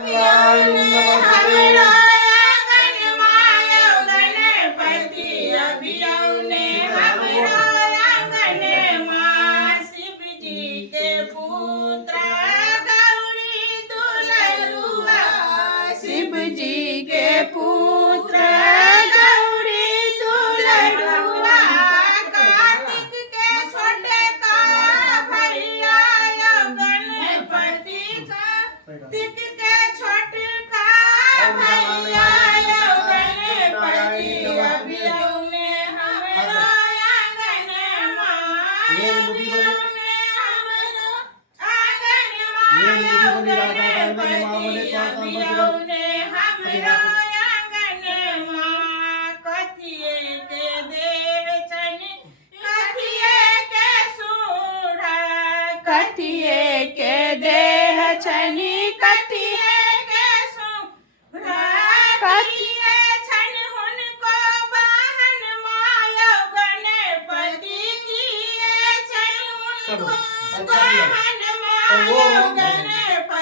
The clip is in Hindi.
हमरो आंगनमाय गणपति अभियौने हमरो आंगनमा शिव जी के पुत्र गौरी दुलरुआ शिव जी के पुत्र गौरी दुलरुआ कार्तिक के छोटे का भैया गणपति कार्तिक के छोटका भैया गणपति अभियौने हमरो आंगनमा अभियौने हमरो आंगनमा गणपति अभियौने हमरो आंगनमा कथिए के देव छनि कथिए के सूढ़ा कथिए के देह छनि कथिए के सूढ़ा कथिए छन हुनको वाहन माया गणपति किए छन हुनको वाहन माया गणपति